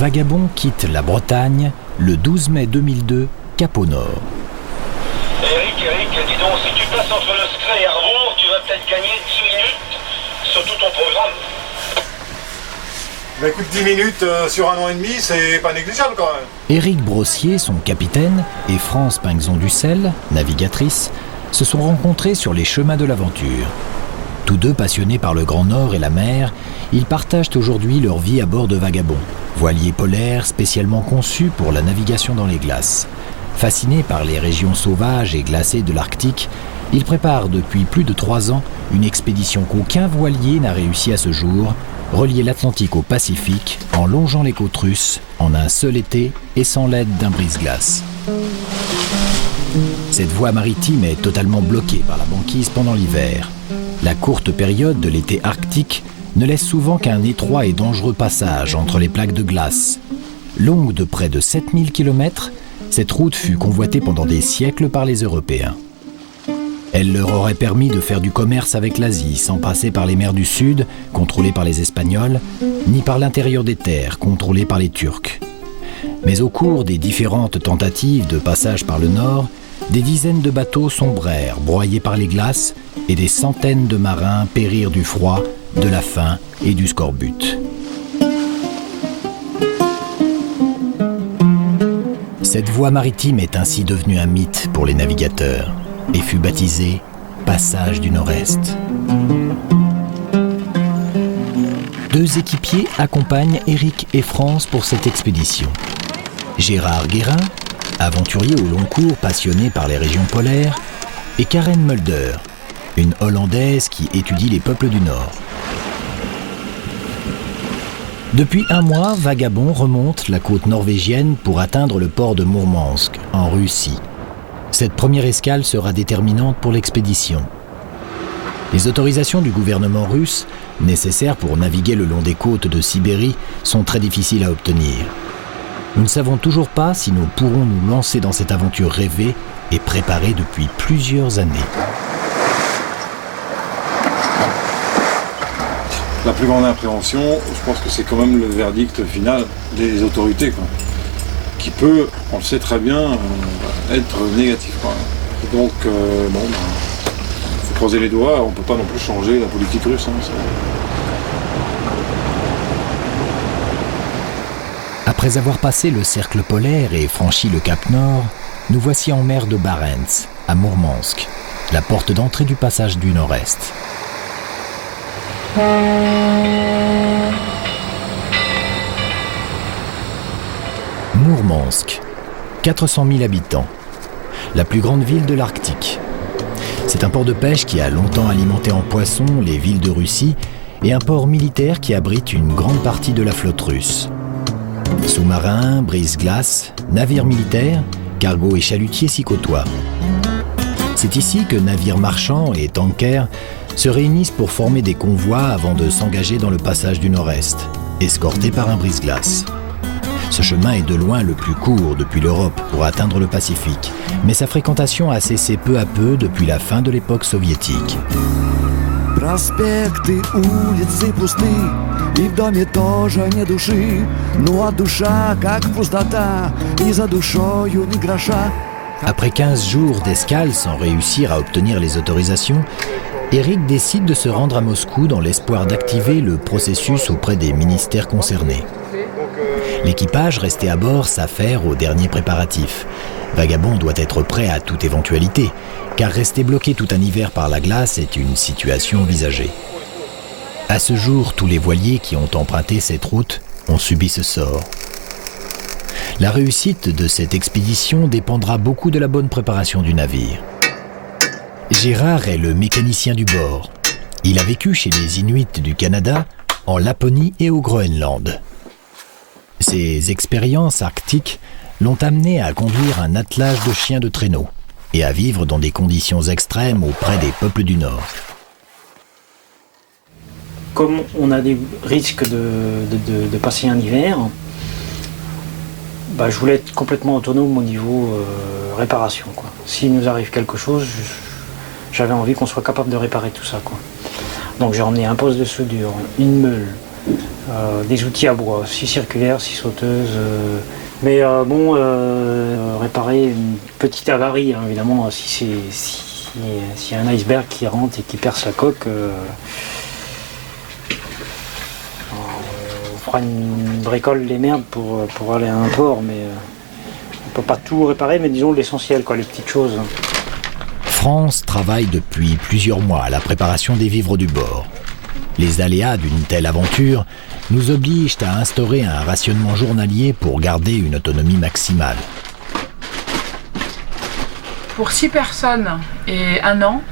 Vagabond quitte la Bretagne le 12 mai 2002, cap au nord. Eric, dis donc, si tu passes entre le Scré et Arbour, tu vas peut-être gagner 10 minutes sur tout ton programme. Bah écoute, 10 minutes sur 1 an et demi, c'est pas négligeable quand même. Éric Brossier, son capitaine, et France Pinxon-Dussel, navigatrice, se sont rencontrés sur les chemins de l'aventure. Tous deux passionnés par le Grand Nord et la mer, ils partagent aujourd'hui leur vie à bord de Vagabond, voilier polaire spécialement conçu pour la navigation dans les glaces. Fascinés par les régions sauvages et glacées de l'Arctique, ils préparent depuis plus de 3 ans une expédition qu'aucun voilier n'a réussi à ce jour, relier l'Atlantique au Pacifique en longeant les côtes russes en un seul été et sans l'aide d'un brise-glace. Cette voie maritime est totalement bloquée par la banquise pendant l'hiver. La courte période de l'été arctique ne laisse souvent qu'un étroit et dangereux passage entre les plaques de glace. Longue de près de 7000 km, cette route fut convoitée pendant des siècles par les Européens. Elle leur aurait permis de faire du commerce avec l'Asie sans passer par les mers du Sud, contrôlées par les Espagnols, ni par l'intérieur des terres, contrôlées par les Turcs. Mais au cours des différentes tentatives de passage par le Nord, des dizaines de bateaux sombrèrent, broyés par les glaces, et des centaines de marins périrent du froid, de la faim et du scorbut. Cette voie maritime est ainsi devenue un mythe pour les navigateurs et fut baptisée Passage du Nord-Est. 2 équipiers accompagnent Éric et France pour cette expédition. Gérard Guérin, aventurier au long cours passionné par les régions polaires, et Karen Mulder, une Hollandaise qui étudie les peuples du Nord. Depuis 1 mois, Vagabond remonte la côte norvégienne pour atteindre le port de Mourmansk, en Russie. Cette première escale sera déterminante pour l'expédition. Les autorisations du gouvernement russe, nécessaires pour naviguer le long des côtes de Sibérie, sont très difficiles à obtenir. Nous ne savons toujours pas si nous pourrons nous lancer dans cette aventure rêvée et préparée depuis plusieurs années. La plus grande appréhension, je pense que c'est quand même le verdict final des autorités, quoi, qui peut, on le sait très bien, être négatif. Quoi. Et donc, il faut croiser les doigts, on ne peut pas non plus changer la politique russe. Après avoir passé le cercle polaire et franchi le cap Nord, nous voici en mer de Barents, à Mourmansk, la porte d'entrée du passage du Nord-Est. Mourmansk, 400 000 habitants, la plus grande ville de l'Arctique. C'est un port de pêche qui a longtemps alimenté en poissons les villes de Russie et un port militaire qui abrite une grande partie de la flotte russe. Sous-marins, brise-glaces, navires militaires, cargos et chalutiers s'y côtoient. C'est ici que navires marchands et tankers se réunissent pour former des convois avant de s'engager dans le passage du Nord-Est, escortés par un brise-glace. Ce chemin est de loin le plus court depuis l'Europe pour atteindre le Pacifique, mais sa fréquentation a cessé peu à peu depuis la fin de l'époque soviétique. Проспекты, улицы пусты, и в доме тоже не души, ну а душа как пустота, и за душою ни гроша. Après 15 jours d'escale sans réussir à obtenir les autorisations, Éric décide de se rendre à Moscou dans l'espoir d'activer le processus auprès des ministères concernés. L'équipage resté à bord s'affaire aux derniers préparatifs. Vagabond doit être prêt à toute éventualité, car rester bloqué tout un hiver par la glace est une situation envisagée. À ce jour, tous les voiliers qui ont emprunté cette route ont subi ce sort. La réussite de cette expédition dépendra beaucoup de la bonne préparation du navire. Gérard est le mécanicien du bord. Il a vécu chez les Inuits du Canada, en Laponie et au Groenland. Ses expériences arctiques l'ont amené à conduire un attelage de chiens de traîneau et à vivre dans des conditions extrêmes auprès des peuples du Nord. Comme on a des risques de passer un hiver, je voulais être complètement autonome au niveau réparation, quoi. S'il nous arrive quelque chose, j'avais envie qu'on soit capable de réparer tout ça, quoi. Donc j'ai emmené un poste de soudure, une meule, des outils à bois, scie circulaire, scie sauteuse. Réparer une petite avarie, hein, évidemment, s'il y a un iceberg qui rentre et qui perce la coque, on fera une bricole des merdes pour aller à un port, mais on ne peut pas tout réparer, mais disons l'essentiel, quoi, les petites choses. France travaille depuis plusieurs mois à la préparation des vivres du bord. Les aléas d'une telle aventure nous obligent à instaurer un rationnement journalier pour garder une autonomie maximale. Pour 6 personnes et 1 an,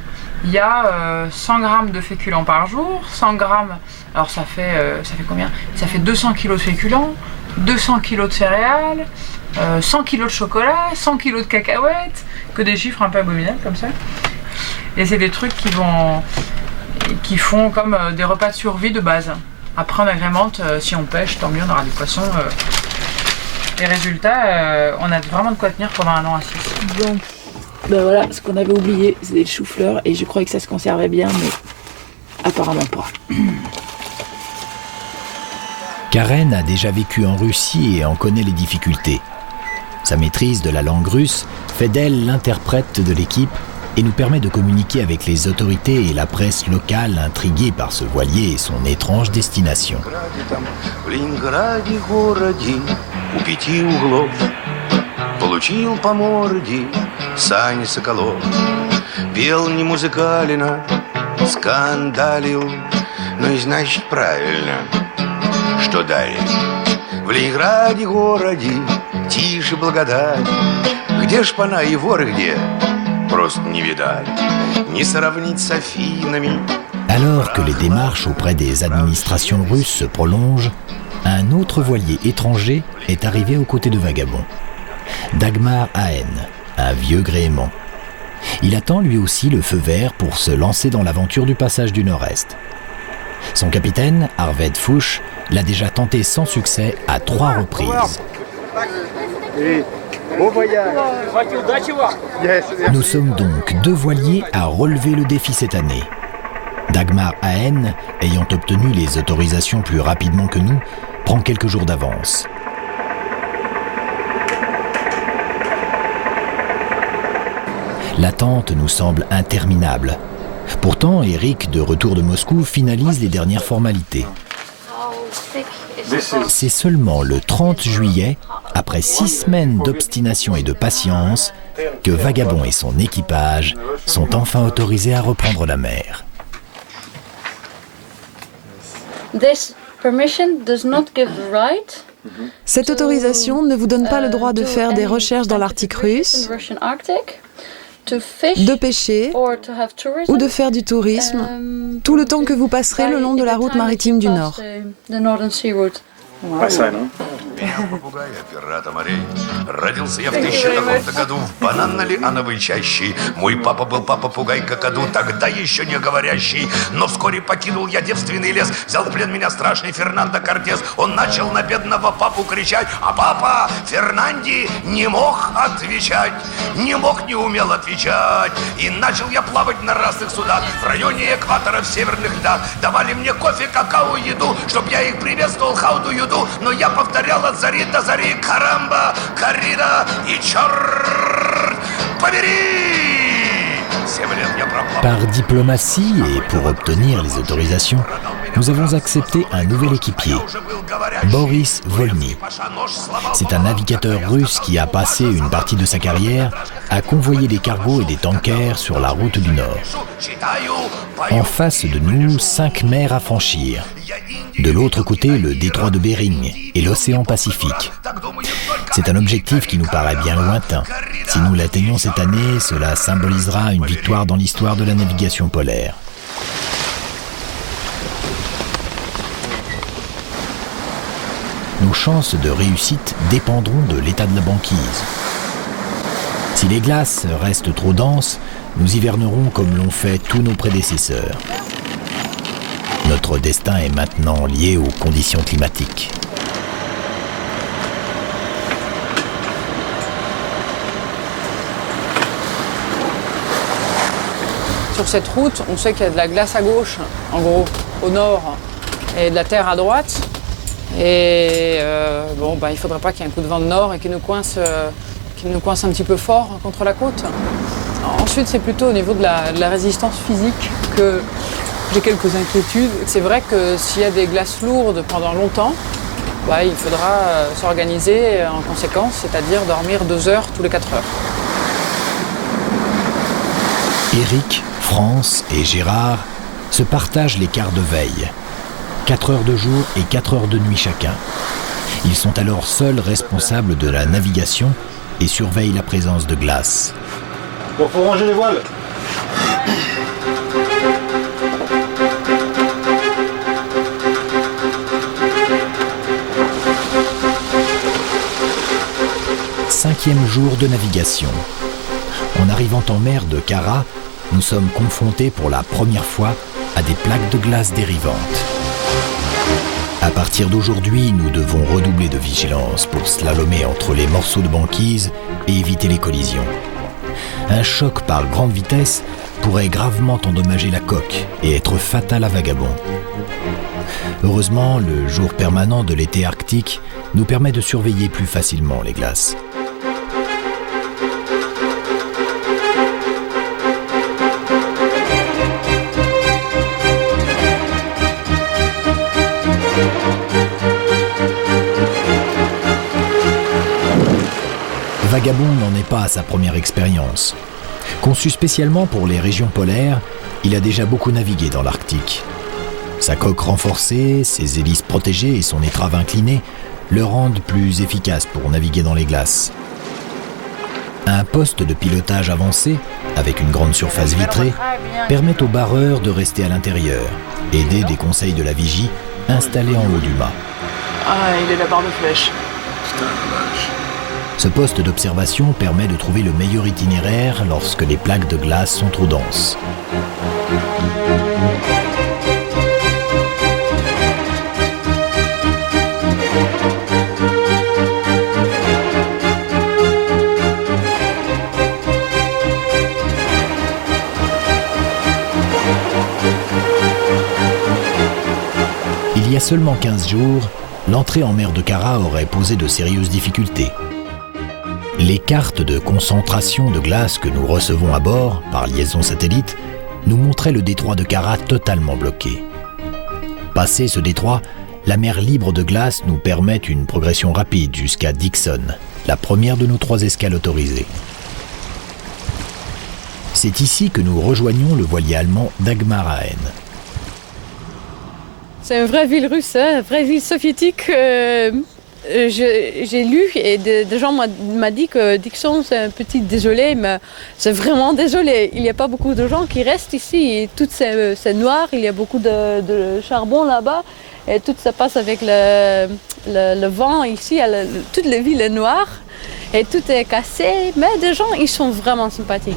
il y a 100 grammes de féculents par jour, 100 grammes, alors ça fait combien? Ça fait 200 kilos de féculents, 200 kilos de céréales, 100 kilos de chocolat, 100 kilos de cacahuètes, que des chiffres un peu abominables comme ça. Et c'est des trucs qui font comme des repas de survie de base. Après on agrémente, si on pêche, tant mieux, on aura du poisson. Les résultats, on a vraiment de quoi tenir pendant 1 an à 6. Donc, ben voilà, ce qu'on avait oublié, c'était le chou-fleur, et je croyais que ça se conservait bien, mais apparemment pas. Karen a déjà vécu en Russie et en connaît les difficultés. Sa maîtrise de la langue russe fait d'elle l'interprète de l'équipe et nous permet de communiquer avec les autorités et la presse locale intriguée par ce voilier et son étrange destination. Получил по морде Сани Соколов. Пел не музыкально, скандалил, ну и значит правильно, что далее. В Ленинграде городе тише благодать, где шпана и воры где, просто не видать, не сравнить с Афинами. Alors que les démarches auprès des administrations russes se prolongent, un autre voilier étranger est arrivé aux côtés de Vagabond. Dagmar Ahen, un vieux gréement. Il attend lui aussi le feu vert pour se lancer dans l'aventure du passage du Nord-Est. Son capitaine, Arved Fuchs, l'a déjà tenté sans succès à 3 reprises. Nous sommes donc 2 voiliers à relever le défi cette année. Dagmar Ahen, ayant obtenu les autorisations plus rapidement que nous, prend quelques jours d'avance. L'attente nous semble interminable. Pourtant, Eric, de retour de Moscou, finalise les dernières formalités. C'est seulement le 30 juillet, après 6 semaines d'obstination et de patience, que Vagabond et son équipage sont enfin autorisés à reprendre la mer. Cette autorisation ne vous donne pas le droit de faire des recherches dans l'Arctique russe, de pêcher ou de faire du tourisme, tout le temps que vous passerez le long de la route maritime du Nord. Родился я в 1000 году в бананно-лиановой чаще. Мой папа был папа-попугай какаду, тогда еще не говорящий. Но вскоре покинул я девственный лес, взял в плен меня страшный Фернандо Кортес. Он начал на бедного папу кричать, а папа Фернанди не мог отвечать, не умел отвечать. И начал я плавать на разных судах в районе экватора в северных льдах. Давали мне кофе, какао, еду, чтоб я их приветствовал, хауду, юду. Но я повторял от зари до зари, карамба, коррида и черт побери! 7 лет я проплавал. Par diplomatie et pour obtenir les autorisations, nous avons accepté un nouvel équipier, Boris Volny. C'est un navigateur russe qui a passé une partie de sa carrière à convoyer des cargos et des tankers sur la route du Nord. En face de nous, 5 mers à franchir. De l'autre côté, le détroit de Bering et l'océan Pacifique. C'est un objectif qui nous paraît bien lointain. Si nous l'atteignons cette année, cela symbolisera une victoire dans l'histoire de la navigation polaire. Nos chances de réussite dépendront de l'état de la banquise. Si les glaces restent trop denses, nous hivernerons comme l'ont fait tous nos prédécesseurs. Notre destin est maintenant lié aux conditions climatiques. Sur cette route, on sait qu'il y a de la glace à gauche, en gros, au nord, et de la terre à droite. Et il ne faudrait pas qu'il y ait un coup de vent de nord et qu'il nous coince un petit peu fort contre la côte. Ensuite, c'est plutôt au niveau de la résistance physique que j'ai quelques inquiétudes. C'est vrai que s'il y a des glaces lourdes pendant longtemps, il faudra s'organiser en conséquence, c'est-à-dire dormir 2 heures tous les 4 heures. Éric, France et Gérard se partagent les quarts de veille. 4 heures de jour et 4 heures de nuit chacun. Ils sont alors seuls responsables de la navigation et surveillent la présence de glace. Bon, faut ranger les voiles. Cinquième jour de navigation. En arrivant en mer de Kara, nous sommes confrontés pour la première fois à des plaques de glace dérivantes. À partir d'aujourd'hui, nous devons redoubler de vigilance pour slalomer entre les morceaux de banquise et éviter les collisions. Un choc par grande vitesse pourrait gravement endommager la coque et être fatal à Vagabond. Heureusement, le jour permanent de l'été arctique nous permet de surveiller plus facilement les glaces. Vagabond n'en est pas à sa première expérience. Conçu spécialement pour les régions polaires, il a déjà beaucoup navigué dans l'Arctique. Sa coque renforcée, ses hélices protégées et son étrave inclinée le rendent plus efficace pour naviguer dans les glaces. Un poste de pilotage avancé, avec une grande surface vitrée, permet aux barreurs de rester à l'intérieur, aidés des conseils de la vigie installés en haut du mât. Ah, il est la barre de flèche. Putain, la vache. Ce poste d'observation permet de trouver le meilleur itinéraire lorsque les plaques de glace sont trop denses. Il y a seulement 15 jours, l'entrée en mer de Kara aurait posé de sérieuses difficultés. Les cartes de concentration de glace que nous recevons à bord, par liaison satellite, nous montraient le détroit de Kara totalement bloqué. Passé ce détroit, la mer libre de glace nous permet une progression rapide jusqu'à Dixon, la première de nos 3 escales autorisées. C'est ici que nous rejoignons le voilier allemand Dagmaraen. C'est une vraie ville russe, une vraie ville soviétique. J'ai lu et des gens m'ont dit que Dixon c'est un petit désolé, mais c'est vraiment désolé. Il n'y a pas beaucoup de gens qui restent ici. Et tout c'est noir, il y a beaucoup de charbon là-bas et tout ça passe avec le vent ici. Toute la ville est noire et tout est cassé, mais des gens ils sont vraiment sympathiques.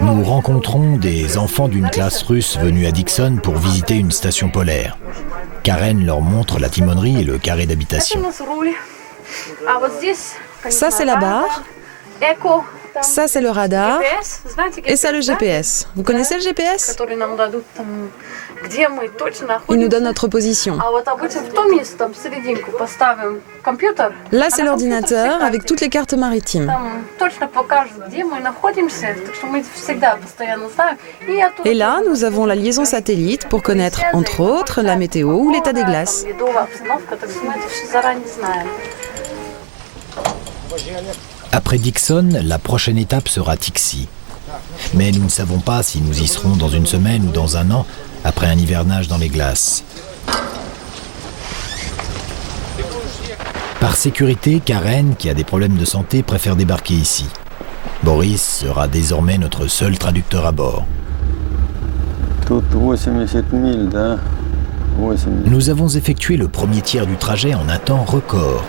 Nous rencontrons des enfants d'une classe russe venus à Dixon pour visiter une station polaire. Karen leur montre la timonerie et le carré d'habitation. Ça, c'est la barre. Ça, c'est le radar. Et ça, le GPS. Vous connaissez le GPS? Il nous donne notre position. Là, c'est l'ordinateur avec toutes les cartes maritimes. Et là, nous avons la liaison satellite pour connaître, entre autres, la météo ou l'état des glaces. Après Dixon, la prochaine étape sera Tixi. Mais nous ne savons pas si nous y serons dans une semaine ou dans un an, après un hivernage dans les glaces. Par sécurité, Karen, qui a des problèmes de santé, préfère débarquer ici. Boris sera désormais notre seul traducteur à bord. Nous avons effectué le premier tiers du trajet en un temps record,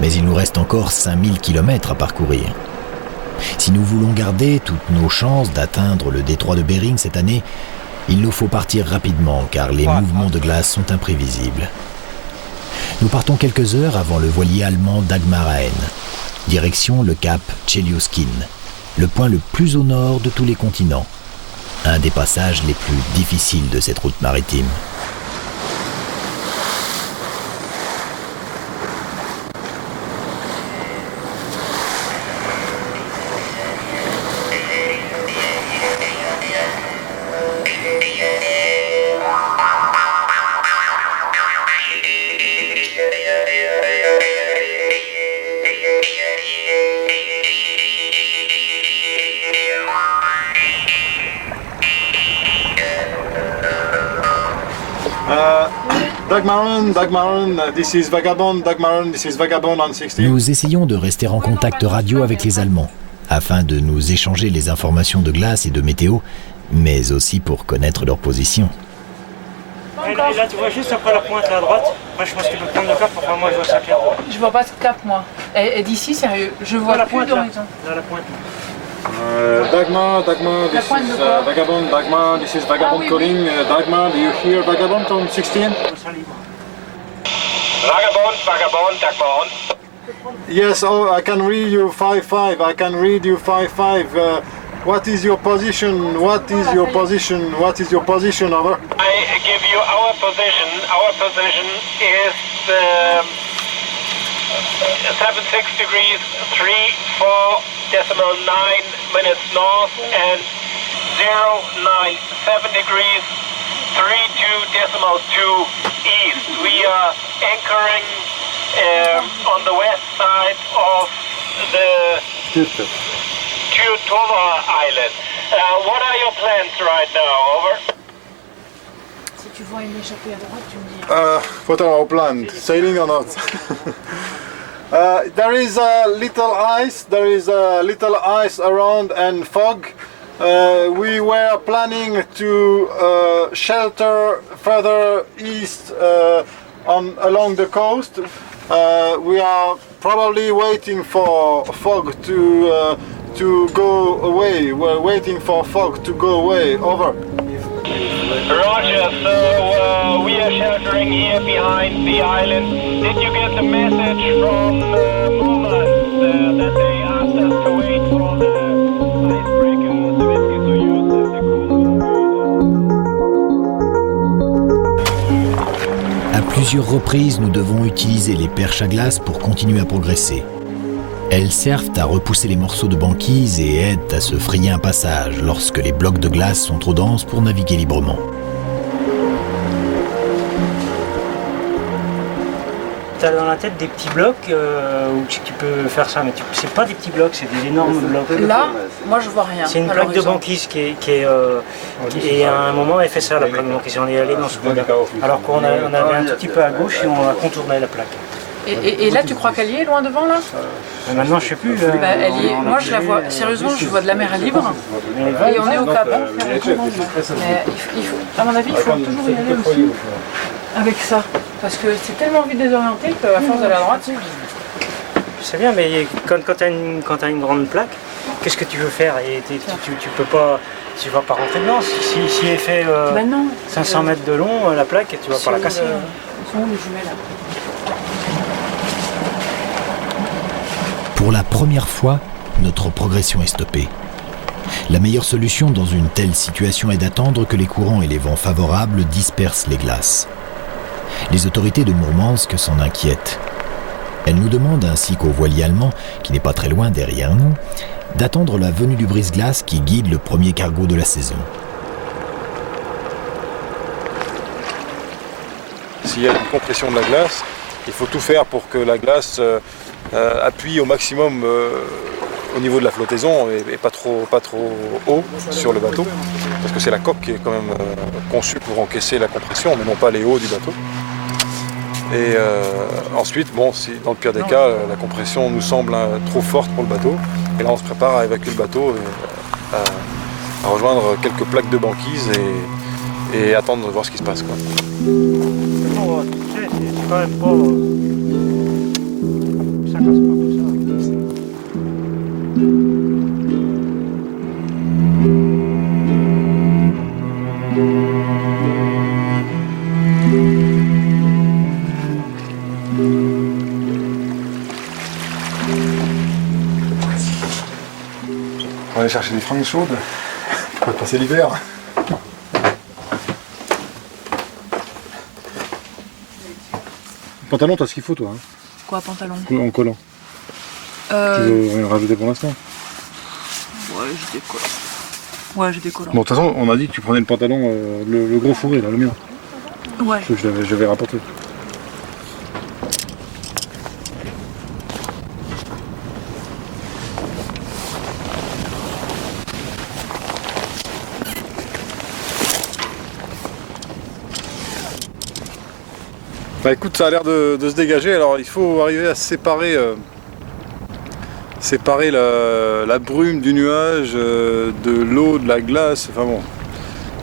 mais il nous reste encore 5000 km à parcourir. Si nous voulons garder toutes nos chances d'atteindre le détroit de Bering cette année, il nous faut partir rapidement car les mouvements de glace sont imprévisibles. Nous partons quelques heures avant le voilier allemand Dagmaraen, direction le cap Chelyuskin, le point le plus au nord de tous les continents, un des passages les plus difficiles de cette route maritime. Dagmaren, this is Vagabond, Dagmaren, this is Vagabond on 16. Nous essayons de rester en contact radio avec les Allemands, afin de nous échanger les informations de glace et de météo, mais aussi pour connaître leur position. Et là, tu vois juste après la pointe à droite. Moi, je pense que tu peux prendre le cap, enfin moi je vois ça clair. Je vois pas de cap, moi. Et d'ici, sérieux, je vois la plus pointe d'horizon. Là, la pointe. Dagmar, this is Vagabond, Dagmar, this is Vagabond calling. Dagmar, do you hear Vagabond on 16? Vagabond, Dagmar on. Yes, oh, I can read you 5-5, I can read you 5-5. What is your position? What is your position? What is your position, over? I give you our position. Our position is 76 degrees 3.4.9 minutes north and 097 degrees 32.2 east. We are anchoring on the west side of the Tula Island. What are your plans right now? Over. Si tu vois une échappée à droite, tu me dis. What are our plans? Sailing or not? There is a little ice. There is a little ice around and fog. We were planning to shelter further east along the coast. We are probably waiting for fog to go away. We're waiting for fog to go away. Over. Roger, so we are sheltering here behind the island. Did you get the message from Murmansk that they asked us to wait for the icebreaker Sovietsky Soyuz and the À plusieurs reprises, nous devons utiliser les perches à glace pour continuer à progresser. Elles servent à repousser les morceaux de banquise et aident à se frayer un passage lorsque les blocs de glace sont trop denses pour naviguer librement. Tu as dans la tête des petits blocs où tu peux faire ça, mais c'est pas des petits blocs, c'est des énormes blocs. Là, moi je vois rien. C'est une plaque de banquise qui est et à un moment elle fait ça, la plaque de banquise. On est allé dans ce coin-là. Alors qu'on avait un tout petit peu à gauche et on a contourné la plaque. Et là, tu crois qu'elle y est loin devant, là? Maintenant, je sais plus. Elle y est. Moi, je la vois. Sérieusement, je vois de la mer libre. Et on est au Cap. Mais il faut, à mon avis, il faut toujours y aller aussi avec ça. Parce que c'est tellement vite désorienté qu'à force d'aller à droite. C'est bien, mais quand tu as une grande plaque, qu'est-ce que tu veux faire? Et tu peux pas. Tu vas pas rentrer dedans. Si elle fait 500 mètres de long, la plaque, tu vas pas la casser. Ils sont où les jumelles là? Pour la première fois, notre progression est stoppée. La meilleure solution dans une telle situation est d'attendre que les courants et les vents favorables dispersent les glaces. Les autorités de Mourmansk s'en inquiètent. Elles nous demandent, ainsi qu'au voilier allemand, qui n'est pas très loin derrière nous, d'attendre la venue du brise-glace qui guide le premier cargo de la saison. S'il y a une compression de la glace, il faut tout faire pour que la glace appuie au maximum au niveau de la flottaison et pas trop haut sur le bateau, parce que c'est la coque qui est quand même conçue pour encaisser la compression, mais non pas les hauts du bateau. Et ensuite, bon, si dans le pire des cas, la compression nous semble trop forte pour le bateau, et là on se prépare à évacuer le bateau et à rejoindre quelques plaques de banquise et attendre de voir ce qui se passe, quoi. Bon, tu sais, c'est quand même pas... Ça casse pas tout ça. On va aller chercher des fringues chaudes pour passer l'hiver. Pantalon, t'as ce qu'il faut toi, hein. Quoi, pantalon? En collant. Tu veux rien rajouter pour l'instant? Ouais, j'ai des collants. Ouais, j'ai des collants. Bon, de toute façon, on a dit que tu prenais le pantalon, le gros fourré, là, le mien. Ouais. Je l'avais rapporté. Bah écoute, ça a l'air de se dégager, alors il faut arriver à séparer la brume du nuage, de l'eau, de la glace, enfin bon,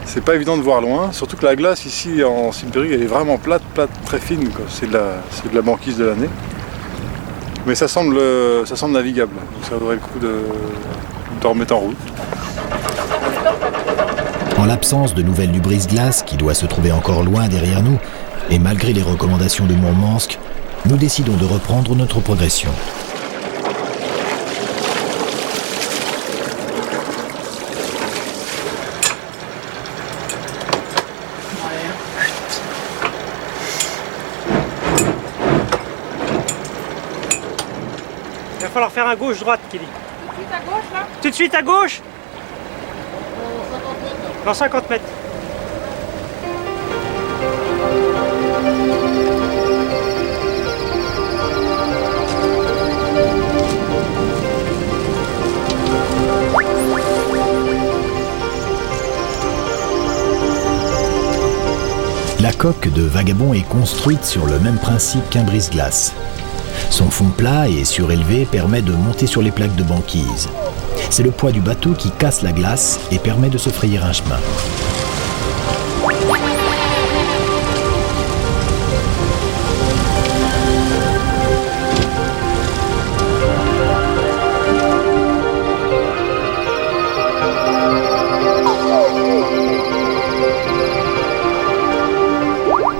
c'est pas évident de voir loin, surtout que la glace ici en Sibérie elle est vraiment plate, très fine, quoi. C'est de la banquise de l'année, mais ça semble navigable, donc ça vaudrait le coup de remettre en route. En l'absence de nouvelles du brise-glace qui doit se trouver encore loin derrière nous, et malgré les recommandations de Mourmansk, nous décidons de reprendre notre progression. Il va falloir faire un gauche-droite, Kelly. Tout de suite à gauche, là? Tout de suite à gauche? Dans 50 mètres. La coque de Vagabond est construite sur le même principe qu'un brise-glace. Son fond plat et surélevé permet de monter sur les plaques de banquise. C'est le poids du bateau qui casse la glace et permet de se frayer un chemin.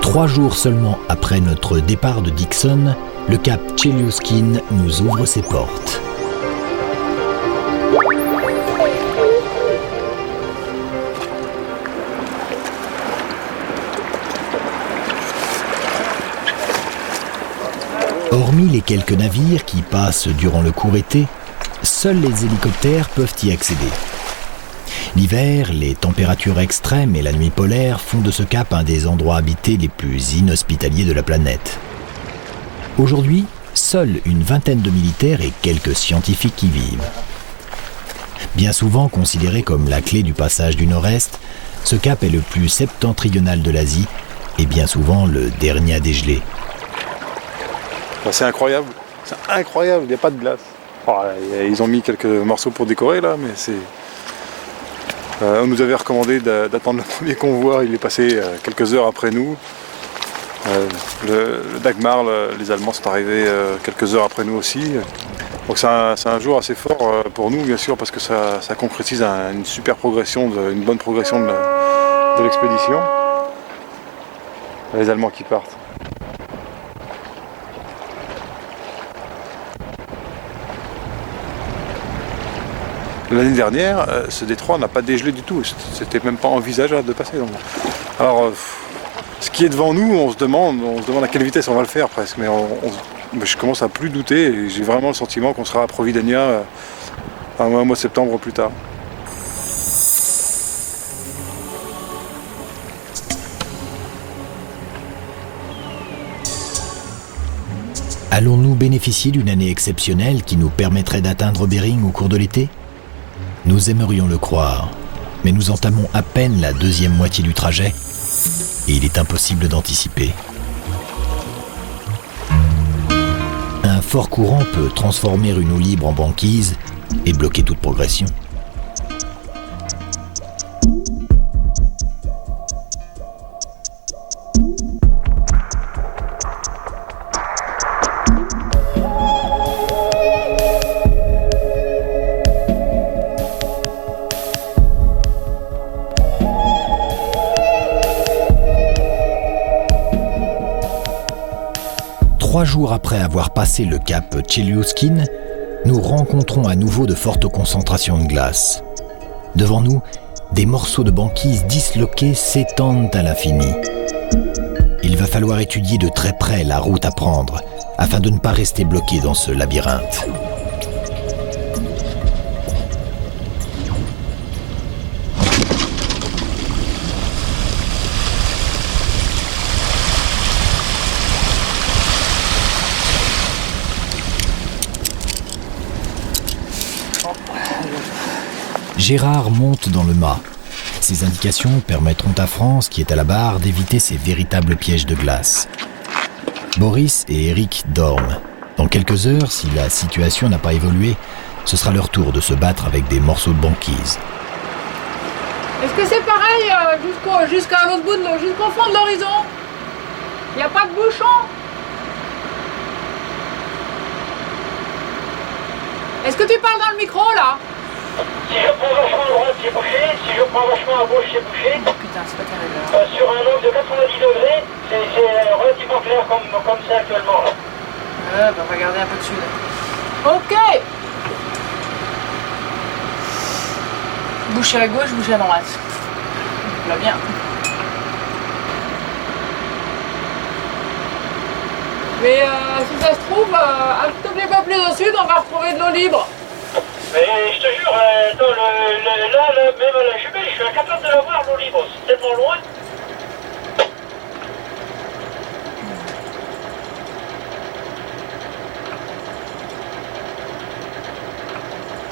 Trois jours seulement après notre départ de Dixon, le cap Chelyuskin nous ouvre ses portes. Hormis les quelques navires qui passent durant le court été, seuls les hélicoptères peuvent y accéder. L'hiver, les températures extrêmes et la nuit polaire font de ce cap un des endroits habités les plus inhospitaliers de la planète. Aujourd'hui, seule une vingtaine de militaires et quelques scientifiques y vivent. Bien souvent considéré comme la clé du passage du Nord-Est, ce cap est le plus septentrional de l'Asie et bien souvent le dernier à dégeler. C'est incroyable, il n'y a pas de glace. Ils ont mis quelques morceaux pour décorer là, mais c'est... on nous avait recommandé d'attendre le premier convoi, il est passé quelques heures après nous. Le Dagmar, les Allemands sont arrivés quelques heures après nous aussi. Donc c'est un jour assez fort pour nous, bien sûr, parce que ça concrétise une super progression, une bonne progression de l'expédition. Les Allemands qui partent. L'année dernière, ce détroit n'a pas dégelé du tout, c'était même pas envisageable de passer. Donc. Alors, ce qui est devant nous, on se demande à quelle vitesse on va le faire presque, mais je commence à plus douter et j'ai vraiment le sentiment qu'on sera à Providenia un mois de septembre plus tard. Allons-nous bénéficier d'une année exceptionnelle qui nous permettrait d'atteindre Bering au cours de l'été ? Nous aimerions le croire, mais nous entamons à peine la deuxième moitié du trajet et il est impossible d'anticiper. Un fort courant peut transformer une eau libre en banquise et bloquer toute progression. jours après avoir passé le cap Chelyuskin, nous rencontrons à nouveau de fortes concentrations de glace. Devant nous, des morceaux de banquise disloqués s'étendent à l'infini. Il va falloir étudier de très près la route à prendre afin de ne pas rester bloqué dans ce labyrinthe. Gérard monte dans le mât. Ces indications permettront à France, qui est à la barre, d'éviter ces véritables pièges de glace. Boris et Eric dorment. Dans quelques heures, si la situation n'a pas évolué, ce sera leur tour de se battre avec des morceaux de banquise. Est-ce que c'est pareil jusqu'à l'autre bout, jusqu'au fond de l'horizon? Il n'y a pas de bouchon? Est-ce que tu parles dans le micro là? Si je prends vachement à droite, c'est bouché. Si je prends vachement à gauche, c'est bouché. Oh putain, c'est pas terrible. Sur un angle de 90 degrés, c'est relativement clair comme ça actuellement. Là. On va regarder un peu de sud. Ok. Bouche à la gauche, bouche à la droite. Là bien. Mais si ça se trouve, un tout petit peu plus au sud, on va retrouver de l'eau libre. Mais je te jure, là, même à la jumelle, je suis incapable de la voir, l'eau libre. C'est tellement loin.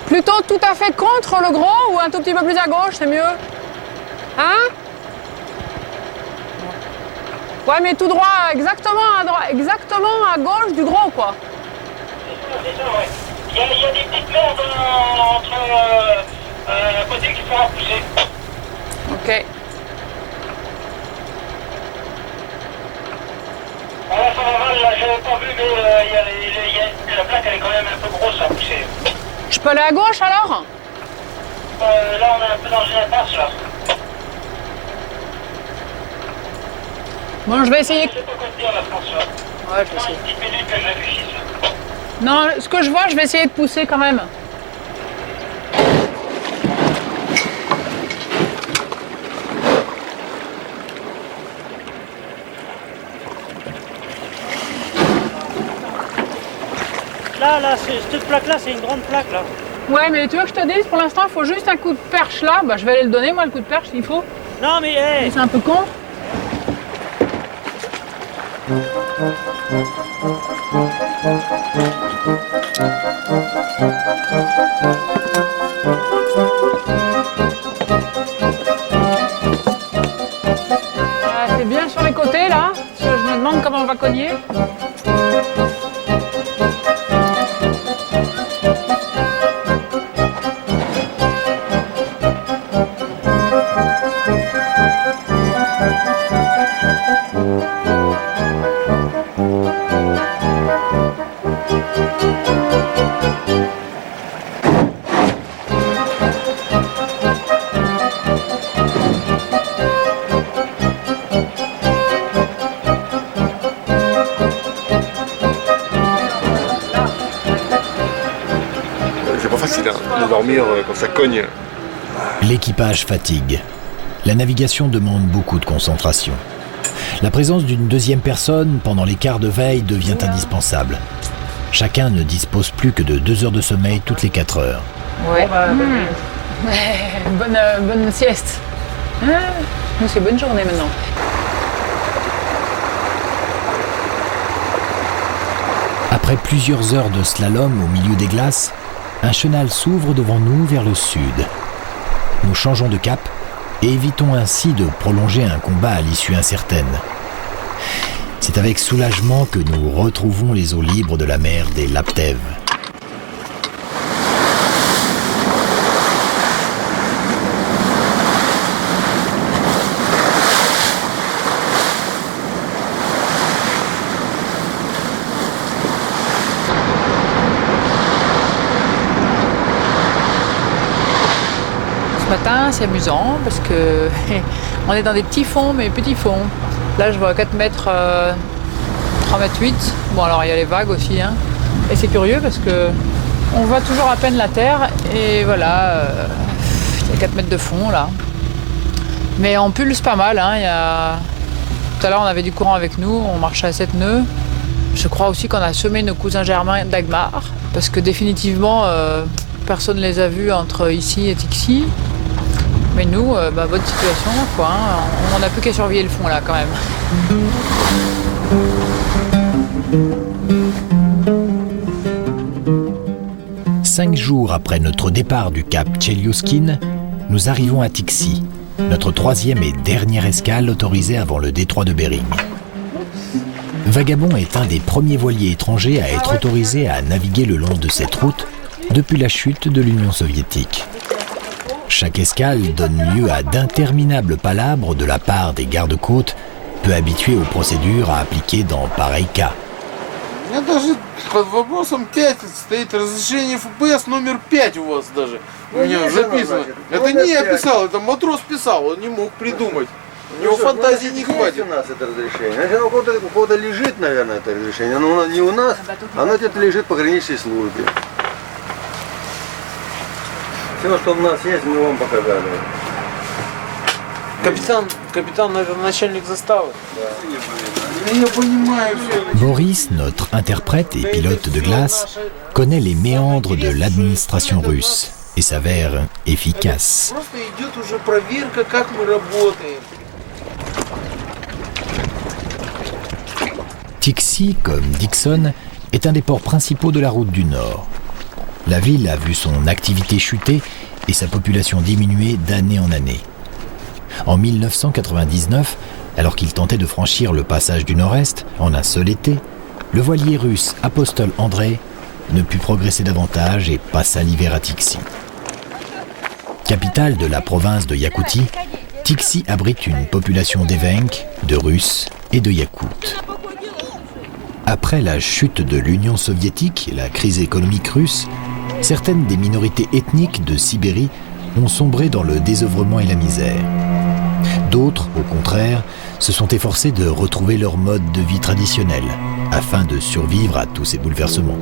Plutôt tout à fait contre le gros ou un tout petit peu plus à gauche, c'est mieux? Hein? Ouais, mais tout droit, exactement à gauche du gros, quoi. C'est ça, ouais. Il y a des petites merdes entre côté qu'il faudra pousser. Ok. Voilà, ça va mal, là, j'avais pas vu, mais la plaque, elle est quand même un peu grosse à pousser. Je peux aller à gauche alors? Là, on est un peu dans une impasse, là. Bon, je vais essayer. Je sais pas quoi te dire, là, François. Ouais, je vais essayer. Une petite minute que je réfléchisse, là. Non, ce que je vois, je vais essayer de pousser quand même. Là, cette plaque-là, c'est une grande plaque, là. Ouais, mais tu veux que je te dise, pour l'instant, il faut juste un coup de perche là. Bah, je vais aller le donner, moi, le coup de perche, s'il faut. Non, mais hey. C'est un peu con. C'est bien sur les côtés, là. Parce que je me demande comment on va cogner. De dormir quand ça cogne. L'équipage fatigue. La navigation demande beaucoup de concentration. La présence d'une deuxième personne pendant les quarts de veille devient indispensable. Chacun ne dispose plus que de 2 heures de sommeil toutes les 4 heures. Ouais. Bonne sieste. Nous, c'est bonne journée maintenant. Après plusieurs heures de slalom au milieu des glaces, un chenal s'ouvre devant nous vers le sud. Nous changeons de cap et évitons ainsi de prolonger un combat à l'issue incertaine. C'est avec soulagement que nous retrouvons les eaux libres de la mer des Laptèves. C'est amusant parce que on est dans des petits fonds, mais petits fonds. Là, je vois 4 mètres 30 3,8 m. Bon, alors il y a les vagues aussi, hein. Et c'est curieux parce que on voit toujours à peine la terre et voilà, il y a 4 mètres de fond là. Mais on pulse pas mal, hein. Tout à l'heure on avait du courant avec nous, on marchait à 7 nœuds. Je crois aussi qu'on a semé nos cousins germains d'Agmar parce que définitivement personne ne les a vus entre ici et Tixi. Mais nous, bonne situation quoi, hein. On n'a plus qu'à surveiller le fond là quand même. 5 jours après notre départ du cap Chelyuskin, nous arrivons à Tixi, notre 3e et dernière escale autorisée avant le détroit de Bering. Vagabond est un des premiers voiliers étrangers à être autorisé à naviguer le long de cette route depuis la chute de l'Union soviétique. Chaque escale donne lieu à d'interminables palabres de la part des gardes-côtes, peu habitués aux procédures à appliquer dans pareil cas. У меня даже под вопросом 5 стоит разрешение ФПС номер 5 у вас даже. У меня записано. Это не я писал, это матрос писал, он не мог придумать. У него фантазии не хватит. У нас это разрешение. Значит, у кого-то лежит, наверное, это разрешение. Оно не у нас, оно где-то лежит в пограничной службе. Все, что у нас есть, мы вам показали. Капитан, наверное, начальник заставы. Я понимаю все. Boris, notre interprète et pilote de glace, connaît les méandres de l'administration russe et s'avère efficace. Просто идет уже проверка, как мы работаем. Tixi, comme Dixon, est un des ports principaux de la route du Nord. La ville a vu son activité chuter et sa population diminuer d'année en année. En 1999, alors qu'il tentait de franchir le passage du Nord-Est en un seul été, le voilier russe Apostol Andrei ne put progresser davantage et passa l'hiver à Tixi. Capitale de la province de Yakoutie, Tixi abrite une population d'Évenques, de Russes et de Yakoutes. Après la chute de l'Union soviétique et la crise économique russe, certaines des minorités ethniques de Sibérie ont sombré dans le désœuvrement et la misère. D'autres, au contraire, se sont efforcés de retrouver leur mode de vie traditionnel, afin de survivre à tous ces bouleversements.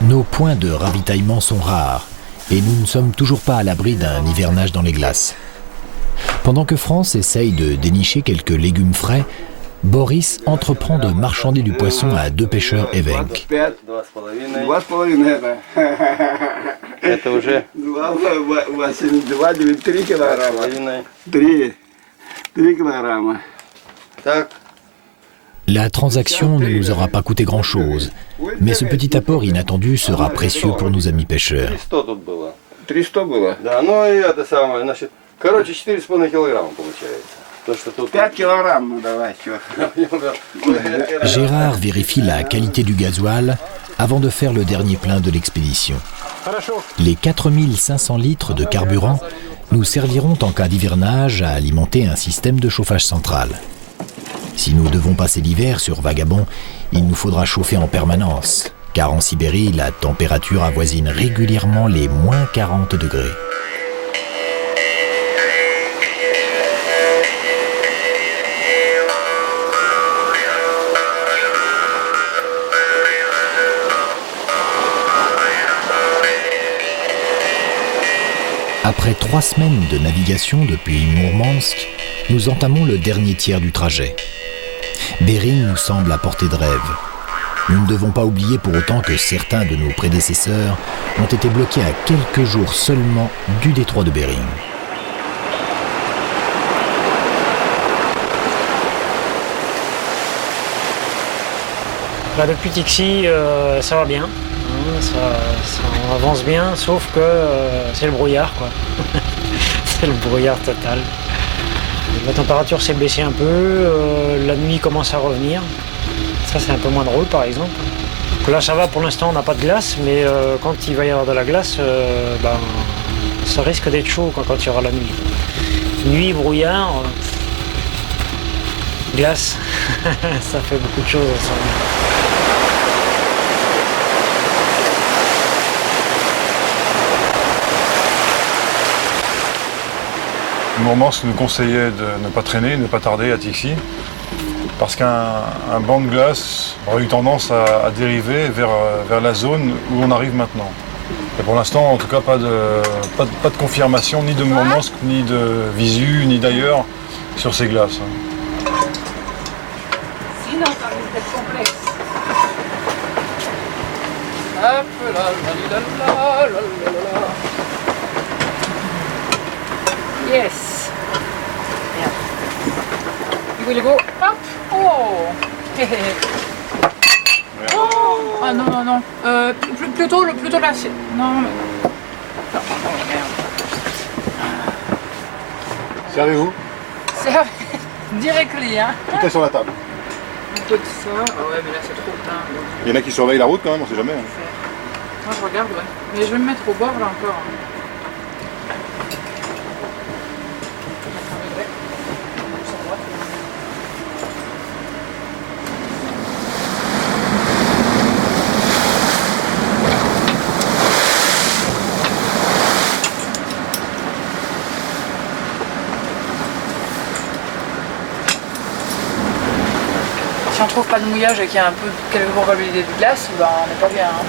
Nos points de ravitaillement sont rares et nous ne sommes toujours pas à l'abri d'un hivernage dans les glaces. Pendant que France essaye de dénicher quelques légumes frais, Boris entreprend de marchander du poisson à 2 pêcheurs évenques. Это уже 3 килограмма. 3 килограмма. Так. La transaction ne nous aura pas coûté grand-chose, mais ce petit apport inattendu sera précieux pour nos amis pêcheurs. 300 было? Да, ну и это самое, значит, короче, 4,5 килограмма получается. 5 килограмм, давай, чё. Gérard vérifie la qualité du gasoil avant de faire le dernier plein de l'expédition. Les 4500 litres de carburant nous serviront en cas d'hivernage à alimenter un système de chauffage central. Si nous devons passer l'hiver sur Vagabond, il nous faudra chauffer en permanence, car en Sibérie, la température avoisine régulièrement les moins 40 degrés. Après 3 semaines de navigation depuis Mourmansk, nous entamons le dernier tiers du trajet. Bering nous semble à portée de rêve. Nous ne devons pas oublier pour autant que certains de nos prédécesseurs ont été bloqués à quelques jours seulement du détroit de Bering. Depuis Tixi, ça va bien. On avance bien, sauf que c'est le brouillard, quoi. C'est le brouillard total. La température s'est baissée un peu, la nuit commence à revenir. Ça c'est un peu moins drôle par exemple. Donc là ça va, pour l'instant on n'a pas de glace, mais quand il va y avoir de la glace, ça risque d'être chaud quand il y aura la nuit. Nuit, brouillard, glace, ça fait beaucoup de choses ensemble. Mourmansk nous conseillait de ne pas traîner, de ne pas tarder à Tixi, parce qu'un banc de glace aurait eu tendance à dériver vers la zone où on arrive maintenant. Et pour l'instant, en tout cas, pas de confirmation ni de Mourmansk, ni de Visu, ni d'ailleurs sur ces glaces. Sinon, ça risque d'être complexe. Hop là, la la la la la. Yes. Yeah. You will go up. Oh. Oh. Ah non non non. Plutôt là. Non. Non. Oh merde. Servez-vous. Servez. Directly hein. Tout est sur la table. Un peu de ça. Ah ouais mais là c'est trop plein. Il y en a qui surveillent la route quand même, on sait jamais. Moi je regarde ouais. Mais je vais me mettre au bord là encore. Si on trouve pas de mouillage et qu'il y a un peu quelques probabilités de glace, ben on n'est pas bien. Hein.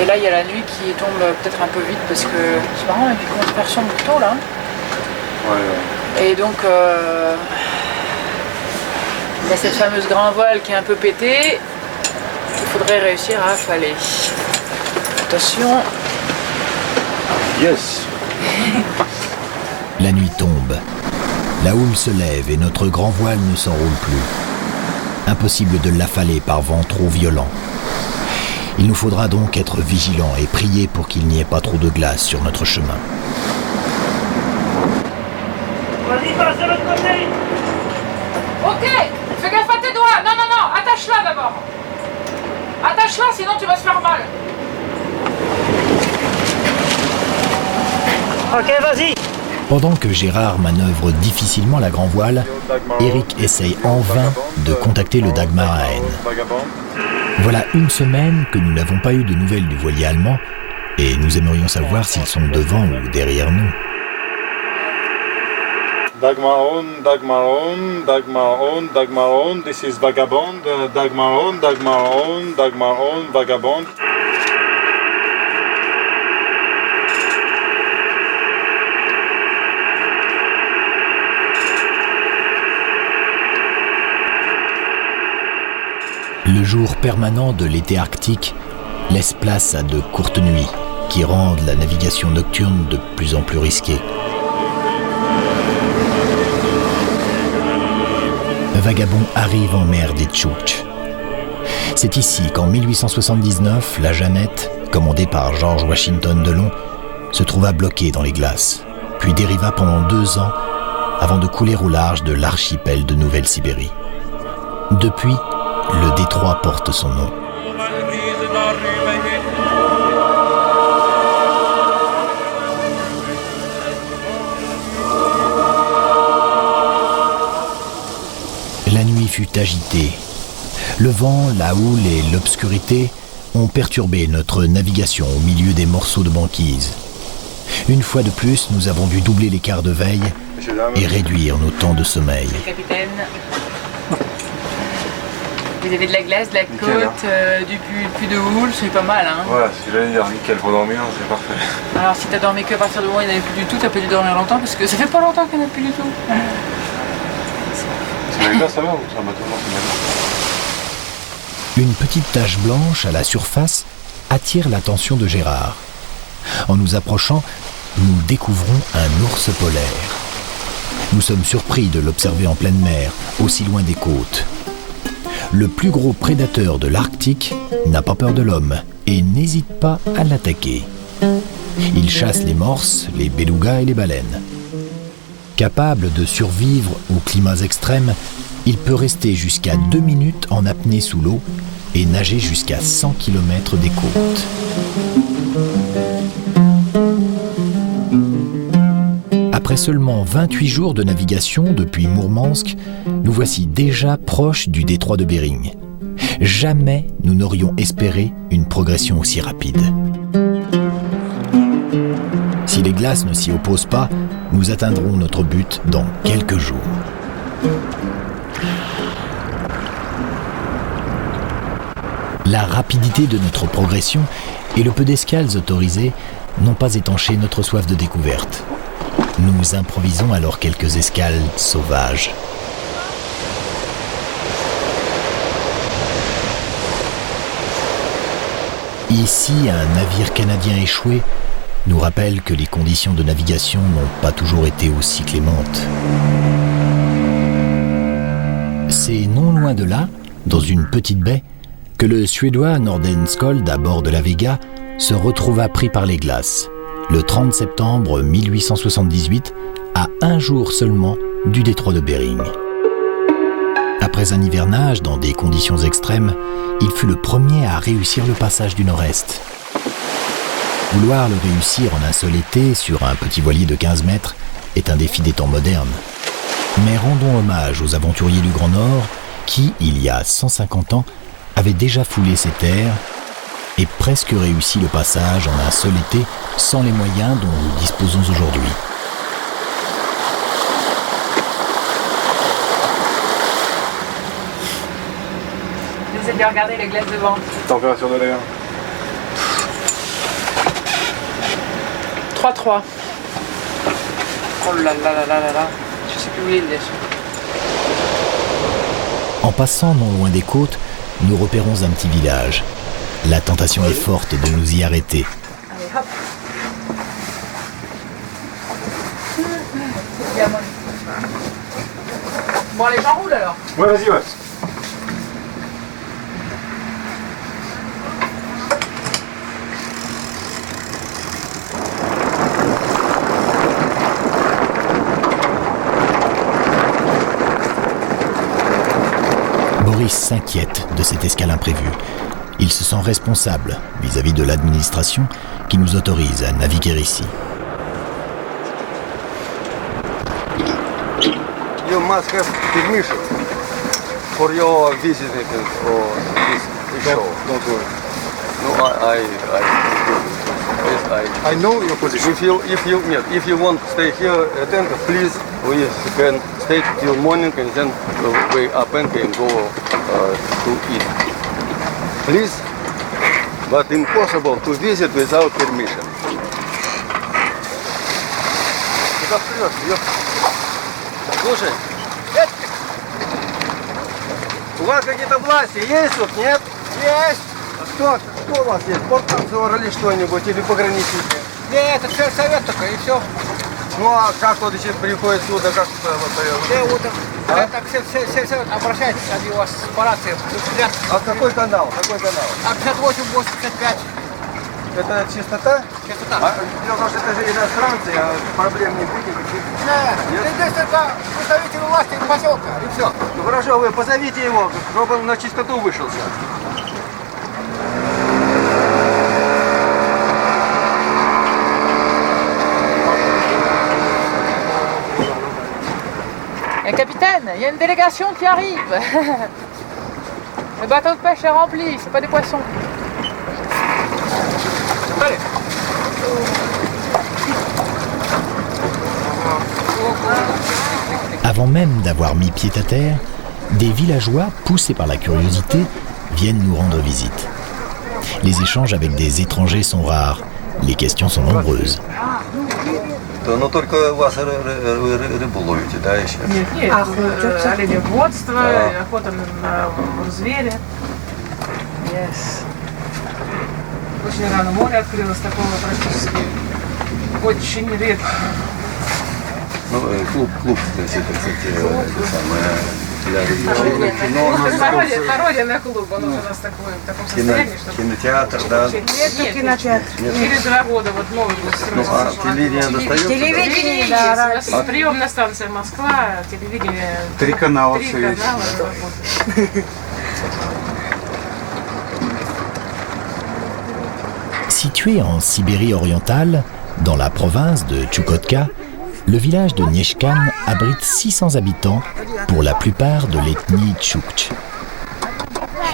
Et là il y a la nuit qui tombe peut-être un peu vite parce que c'est marrant, et puis qu'on se perçoit beaucoup tôt là. Ouais. Et donc il y a cette fameuse grand voile qui est un peu pétée. Il faudrait réussir à affaler. Attention. Yes. La nuit tombe. La houle se lève et notre grand voile ne s'enroule plus. Impossible de l'affaler par vent trop violent. Il nous faudra donc être vigilants et prier pour qu'il n'y ait pas trop de glace sur notre chemin. Vas-y, passe de l'autre côté. Ok, fais gaffe à tes doigts. Non, non, non, attache-la d'abord. Attache-la, sinon tu vas se faire mal. Ok, vas-y. Pendant que Gérard manœuvre difficilement la grand voile, Eric essaye en vain de contacter le Dagmar AN. Voilà une semaine que nous n'avons pas eu de nouvelles du voilier allemand et nous aimerions savoir s'ils sont devant ou derrière nous. Dagmar on, Dagmar on, Dagmar on, Dagmar on, this is Vagabond, Dagmar on, Dagmar on, Dagmar on, Vagabond. Le jour permanent de l'été arctique laisse place à de courtes nuits qui rendent la navigation nocturne de plus en plus risquée. Vagabond arrive en mer des Tchouktches. C'est ici qu'en 1879, la Jeannette, commandée par George Washington Delon, se trouva bloquée dans les glaces, puis dériva pendant 2 ans avant de couler au large de l'archipel de Nouvelle-Sibérie. Depuis, le détroit porte son nom. La nuit fut agitée. Le vent, la houle et l'obscurité ont perturbé notre navigation au milieu des morceaux de banquise. Une fois de plus, nous avons dû doubler l'écart de veille et réduire nos temps de sommeil. Capitaine. Vous avez de la glace, de la côte, du puits de houle, c'est pas mal hein. Voilà, ce que j'allais dire, nickel pour dormir, c'est parfait. Alors si t'as dormi que à partir du moment où il n'y en avait plus du tout, t'as pas dû dormir longtemps parce que ça fait pas longtemps qu'il n'y en a plus du tout. C'est la glace alors ou c'est un bateau? Une petite tache blanche à la surface attire l'attention de Gérard. En nous approchant, nous découvrons un ours polaire. Nous sommes surpris de l'observer en pleine mer, aussi loin des côtes. Le plus gros prédateur de l'Arctique n'a pas peur de l'homme et n'hésite pas à l'attaquer. Il chasse les morses, les belugas et les baleines. Capable de survivre aux climats extrêmes, il peut rester jusqu'à 2 minutes en apnée sous l'eau et nager jusqu'à 100 km des côtes. Après seulement 28 jours de navigation depuis Mourmansk, nous voici déjà proches du détroit de Bering. Jamais nous n'aurions espéré une progression aussi rapide. Si les glaces ne s'y opposent pas, nous atteindrons notre but dans quelques jours. La rapidité de notre progression et le peu d'escales autorisées n'ont pas étanché notre soif de découverte. Nous improvisons alors quelques escales sauvages. Ici, un navire canadien échoué nous rappelle que les conditions de navigation n'ont pas toujours été aussi clémentes. C'est non loin de là, dans une petite baie, que le Suédois Nordenskjöld à bord de la Vega se retrouva pris par les glaces, le 30 septembre 1878, à 1 jour seulement du détroit de Bering. Après un hivernage dans des conditions extrêmes, il fut le premier à réussir le passage du Nord-Est. Vouloir le réussir en un seul été sur un petit voilier de 15 mètres est un défi des temps modernes. Mais rendons hommage aux aventuriers du Grand Nord qui, il y a 150 ans, avaient déjà foulé ces terres et presque réussi le passage en un seul été sans les moyens dont nous disposons aujourd'hui. J'essaie de regarder les glaces devant. Température de l'air. 3-3. Oh là là là là là là. Je sais plus où il est. En passant non loin des côtes, nous repérons un petit village. La tentation est forte de nous y arrêter. Allez, hop. Bon, allez, j'enroule alors. Ouais, vas-y, ouais. Boris s'inquiète de cette escale imprévue. Il se sent responsable vis-à-vis de l'administration qui nous autorise à naviguer ici. You must have permission for your visiting or this show. Don't worry. No, I know your position. If you want to stay here at anchor, please, we can stay till morning and then we up anchor and go to eat. Please, but impossible to visit without permission. Куда вперед, ёпта. Слушай, у вас какие-то власти есть тут, нет? Есть. Кто у вас есть? Порттанцор или что-нибудь, или пограничники? Нет, это сельсовет только и все. Ну а как вот еще приходит сюда, как вот Так, сельсовет, обращайтесь, они у вас по рации. А какой канал? Какой канал? 58-85. Это чистота? Чистота. Дело в том, что это же иностранцы, а проблем не будет никаких. Нет, здесь только представитель власти поселка, и все. Ну хорошо, вы позовите его, чтобы он на чистоту вышел сейчас. Capitaine, il y a une délégation qui arrive. Le bateau de pêche est rempli, c'est pas des poissons. Allez. Avant même d'avoir mis pied à terre, des villageois, poussés par la curiosité, viennent nous rendre visite. Les échanges avec des étrangers sont rares, les questions sont nombreuses. Но только вас рыбу ловите, да, еще? Нет, оленеводство, охота на зверя. Yes. Очень рано море открылось, такого практически очень редко. Ну, клуб, кстати, это самое... Пародия на клуб, он уже у нас в таком состоянии, что... Кинотеатр, да? Нет кинотеатр. Через 2 года вот новый будет строиться. Телевидение достается? Телевидение, да. У нас приемная станция Москва, телевидение... 3 канала все есть. 3 канала работают. Situé en Sibérie orientale, dans la province de Tchoukotka, le village de Nieshkan abrite 600 habitants, pour la plupart de l'ethnie Tchoukch.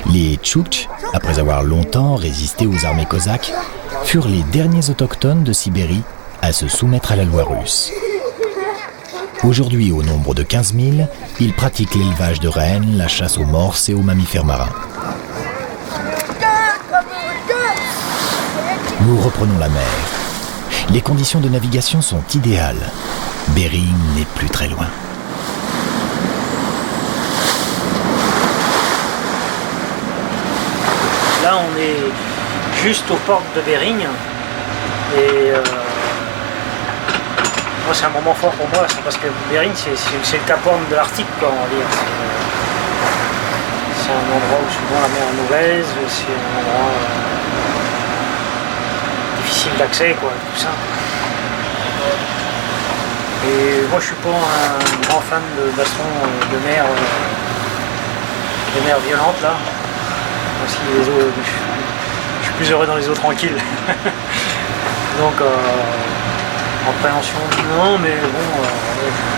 Les Tchoukch, après avoir longtemps résisté aux armées cosaques, furent les derniers autochtones de Sibérie à se soumettre à la loi russe. Aujourd'hui, au nombre de 15 000, ils pratiquent l'élevage de rennes, la chasse aux morses et aux mammifères marins. Nous reprenons la mer. Les conditions de navigation sont idéales. Bering n'est plus très loin. Là, on est juste aux portes de Bering. Et moi, c'est un moment fort pour moi, c'est parce que Bering, c'est le Cap Horn de l'Arctique, quoi, on va dire. C'est un endroit où souvent la mer est mauvaise, c'est un endroit difficile d'accès, quoi, tout ça. Et moi, je suis pas un grand fan de baston de mer violentes, là. Parce que les eaux, je suis plus heureux dans les eaux tranquilles. Donc, en préhension, non, mais bon,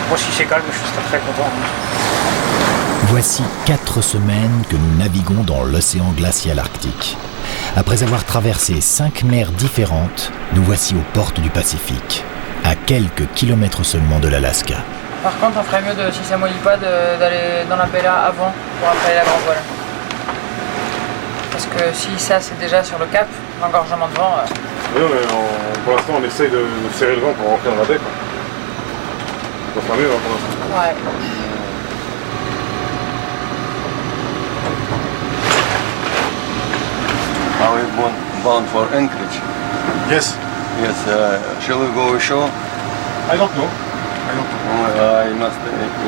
moi, si c'est calme, je serais très content. Voici 4 semaines que nous naviguons dans l'océan glacial arctique. Après avoir traversé 5 mers différentes, nous voici aux portes du Pacifique, à quelques kilomètres seulement de l'Alaska. Par contre, on ferait mieux, si ça ne mollit pas, d'aller dans la Bella avant pour après la grande voile. Parce que si ça c'est déjà sur le cap, l'engorgement de vent... Oui, mais pour l'instant on essaye de serrer le vent pour rentrer dans la baie, quoi. Ça sera mieux, hein, pour l'instant. Ouais. Are we bound for Anchorage? Yes. Yes. Shall we go ashore? I don't know. I must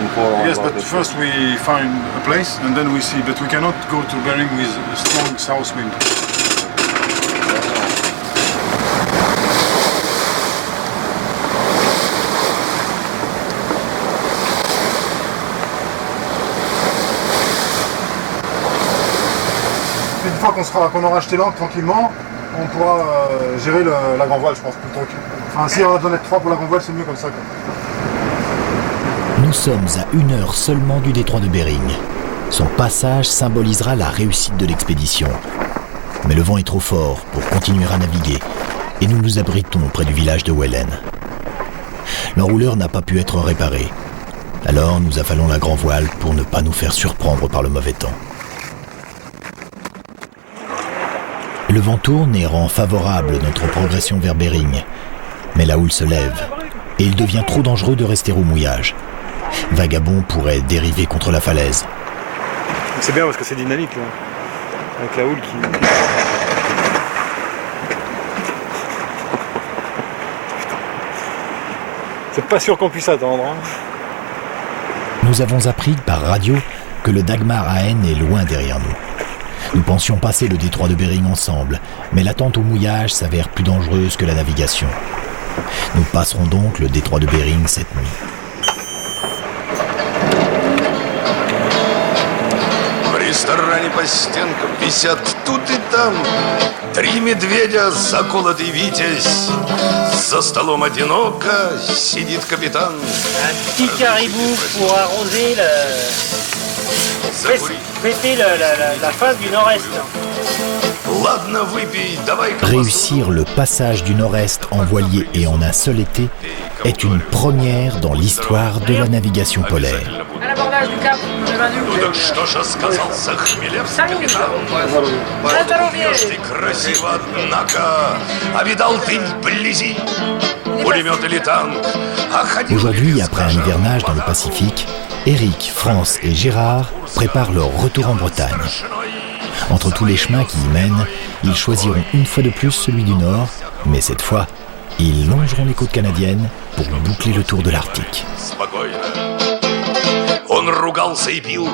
inform. Yes, but first we find a place and then we see. But we cannot go to Bering with a strong south wind. Une fois qu'on aura acheté l'ancre tranquillement, on pourra gérer la grand voile, je pense, plutôt que... Enfin, si on a besoin d'être 3 pour la grand voile, c'est mieux comme ça, quoi. Nous sommes à 1 heure seulement du détroit de Bering. Son passage symbolisera la réussite de l'expédition. Mais le vent est trop fort pour continuer à naviguer et nous nous abritons près du village de Wellen. L'enrouleur n'a pas pu être réparé. Alors nous affalons la grand voile pour ne pas nous faire surprendre par le mauvais temps. Le vent tourne et rend favorable notre progression vers Bering. Mais la houle se lève et il devient trop dangereux de rester au mouillage. Vagabond pourrait dériver contre la falaise. C'est bien parce que c'est dynamique, là. Avec la houle qui... C'est pas sûr qu'on puisse attendre. Hein. Nous avons appris par radio que le Dagmar AN est loin derrière nous. Nous pensions passer le détroit de Bering ensemble, mais l'attente au mouillage s'avère plus dangereuse que la navigation. Nous passerons donc le détroit de Bering cette nuit. В ресторане по стенкам висят тут и там 3 медведя, заколотый витязь. За столом одиноко сидит капитан. Un petit caribou pour arroser fêter la phase du nord-est. Ладно, выпей, давай. Réussir le passage du nord-est en voilier et en un seul été est une première dans l'histoire de la navigation polaire. À l'abordage du cap, on est venu. Ну так что ж сказался Хмелевский капитан? Пойдешь ты красиво, однако, а видал ты вблизи пулемет или танк? Aujourd'hui, après un hivernage dans le Pacifique, Eric, France et Gérard préparent leur retour en Bretagne. Entre tous les chemins qui y mènent, ils choisiront une fois de plus celui du Nord, mais cette fois, ils longeront les côtes canadiennes pour boucler le tour de l'Arctique. Он ругался и пил,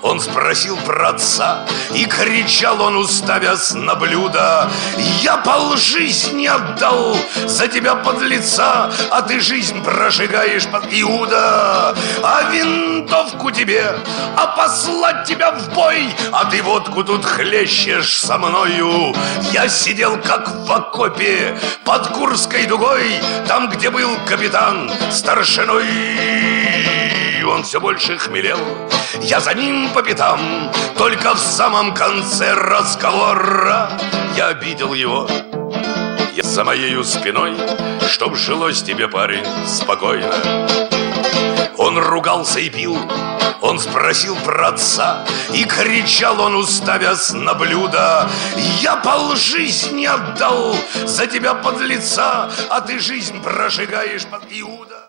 он спросил про отца, и кричал он, уставясь на блюдо: я полжизни отдал за тебя, подлеца, а ты жизнь прожигаешь под Иуда. А винтовку тебе, а послать тебя в бой, а ты водку тут хлещешь со мною. Я сидел как в окопе под Курской дугой, там, где был капитан старшиной. Он все больше хмелел, я за ним по пятам. Только в самом конце разговора я обидел его. Я за моею спиной, чтоб жилось тебе, парень, спокойно. Он ругался и пил, он спросил про отца, и кричал он, уставясь на блюдо: я полжизни отдал за тебя, подлеца, а ты жизнь прожигаешь под Иуда.